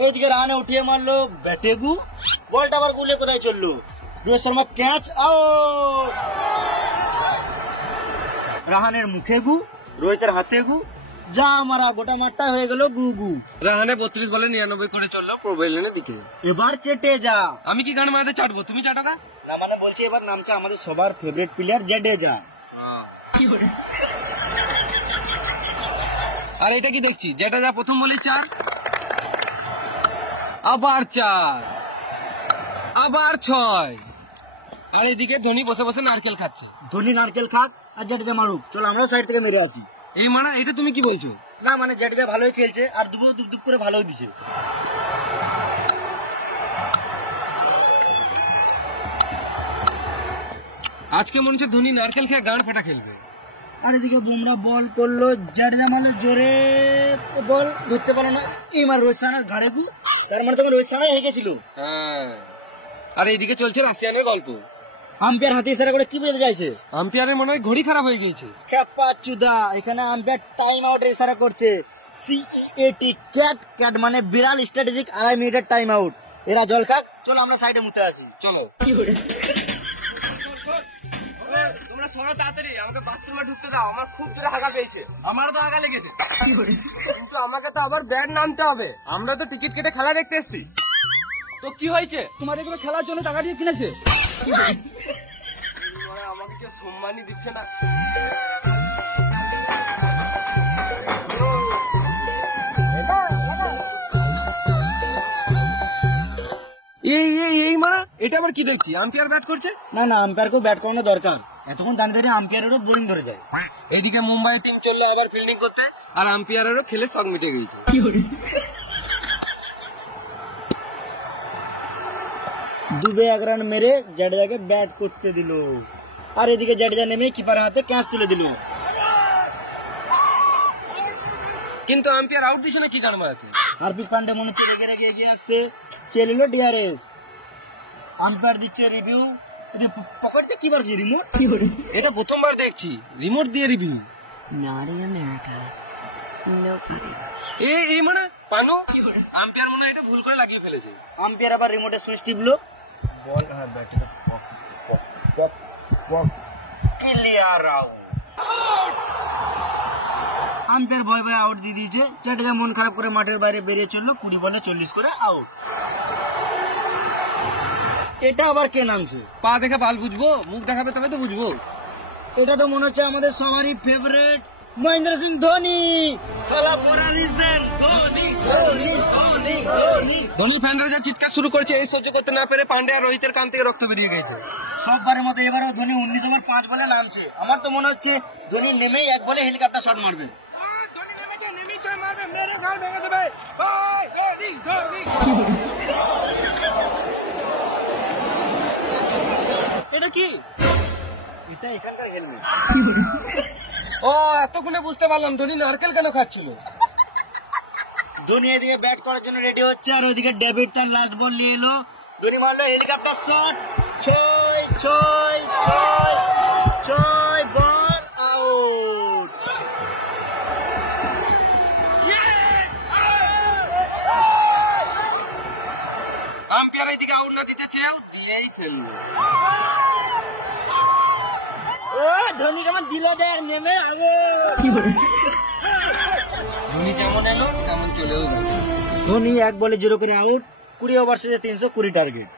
এইদিকে রানে উঠিয়ে মারলো ব্যাটেগু, বলটা আবার গুলে কোথায় চললো, রোহিত শর্মা ক্যাচ আউট। রাহানের মুখে গু, রোহিতের হাতে গু, যা মারা গোটা মাঠটা হয়ে গেল গুগু। রাহানে 32 বলে 99 করে চললো প্রোভেলেনের দিকে। এবার চেটে যা। আমি কি গান মারাতে চাটবো, তুমি চাটো না? না মানে বলছি এবার নামছে আমাদের সবার ফেভারিট প্লেয়ার জাডেজা। আর এটা কি দেখছি, যেটা যা প্রথম বলি 4, আবার 4, আবার 6। আর এদিকে ধোনি বসে বসে নারকেল খাচ্ছে। ধোনি নারকেল খাক আর জাডেজা মারুক, চলো আমরা সাইড থেকে মেরে আসি। এই মানে এটা তুমি কি বলছো? না মানে জাডেজা ভালোই খেলছে আর দুপ করে ভালোই দিছে। আজকে মনে হচ্ছে ধোনি নারকেল খেয়ে গান ফাটা খেলবে। আর এদিকে বুমরা বল করলো, জাডেজা মারলো জোরে, বল ধরতে পারলো না, এই মার রোহিত শর্মার ঘাড়ে গু, তার মানে তুমি রোহিত শর্মা হেগে ছিল। হ্যাঁ, আর এইদিকে চলছে রাশিয়ানের গল্প। আম্পায়ার হাতে ইশারা করে কি বলতে চাইছে? আম্পায়ারের মনে হয় ঘড়ি খারাপ হয়ে গিয়েছে। ক্যাপা চুদা, এখানে আম্পায়ার টাইম আউটের ইশারা করছে। CEAT, ক্যাট মানে বিড়াল, স্ট্র্যাটেজিক 2.5 মিনিটের টাইম আউট। এরা জল খাক, চলো আমরা সাইডে মুতে আসি। চলো তোমরা শোনো তাড়াতাড়ি, আমাকে বাথরুমে ঢুকতে দাও, আমার খুব জোরে হাগা পেয়েছে। আমারও তো হাগা লেগেছে, কিন্তু আমাকে তো আবার ব্যাট নামতে হবে। আমরা তো টিকিট কেটে খেলা দেখতে এসছি। তো কি হয়েছে? তোমার এগুলো খেলার জন্য টাকা দিয়ে কিনেছে। আমাকে কেউ সম্মানই দিচ্ছে না। এই মানে এটা আবার কি দেখছি, আম্পায়ার ব্যাট করছে? না না, আম্পায়ারকেও ব্যাট করানো দরকার, এতক্ষণ দাঁড়িয়ে আম্পায়ারেরও বোরিং ধরে যায়। এইদিকে মুম্বাই টিম চললো আবার ফিল্ডিং করতে, আর আম্পায়ারেরও খেলে শখ মিটে গেছে। 2-1 রান মেরে জাডেজাকে ব্যাট করতে দিল, আর এদিকে জাডেজা নেমে কিপারের হাতে ক্যাচ তুলে দিল। কিন্তু আম্পায়ার আউট দিছে না কি গান মারাতে। হার্দিক পান্ডে মনে হচ্ছে রেগে রেগে এগিয়ে আসছে, চলে এলো DRS। আম্পায়ার দিচ্ছে রিভিউ, পকেটে কি বার রিমোট? এটা প্রথমবার দেখছি রিমোট দিয়ে review. Not in America. Nobody. এই মানে পানো আম্পায়ার মনে হয় এটা ভুল করে লাগিয়ে ফেলেছে। আম্পায়ার আবার রিমোটে সুইচ টিপলো, বল হ্যাঁ ব্যাটে ক্লিয়ার আউট। আম্পায়ার ভয় ভয় আউট দিয়ে দিয়েছে। জাডেজা মন খারাপ করে মাঠের বাইরে বেরিয়ে চললো, 20 বলে 40 করে আউট। এটা আবার কে নামছে? পা দেখে বাল বুঝবো, মুখ দেখাবে তবে তো বুঝবো। এটা তো মনে হচ্ছে আমাদের সবারই ফেভারিট মহেন্দ্র সিং ধোনি। ধোনি ফ্যানরা যা চিৎকার শুরু করেছে, এই সহ্য করতে না পেরে পান্ডে আর রোহিতের কান থেকে রক্ত বেরিয়ে গেছে। সববারের মতো এবারও ধোনি 19 ওভার 5 বলে নামছে। আমার তো মনে হচ্ছে ধোনি নেমেই 1 বলে হেলিকপ্টার শট মারবে। এটা কি? এটা এখানকার হেলমেট। ও এতক্ষণে বুঝতে পারলাম ধোনি নারকেল কেন খাচ্ছিল। ধোনি এদিকে ব্যাট করার জন্য রেডি হচ্ছে, আর ওইদিকে ডেভিড তার লাস্ট বল নিয়ে এলো। ধোনি মারলো হেলিকপ্টার শট, ছয় বল আউট। আম্পায়ার এদিকে আউট না দিতে চেয়েও দিয়েই ফেললো। ধোনি কেমন দিলে দেয় নেমে আগে। ধোনি যেমন এলো তেমন চলেও গেল। ধোনি 1 বলে 0 করে আউট, 20 ওভার শেষে 320 টার্গেট।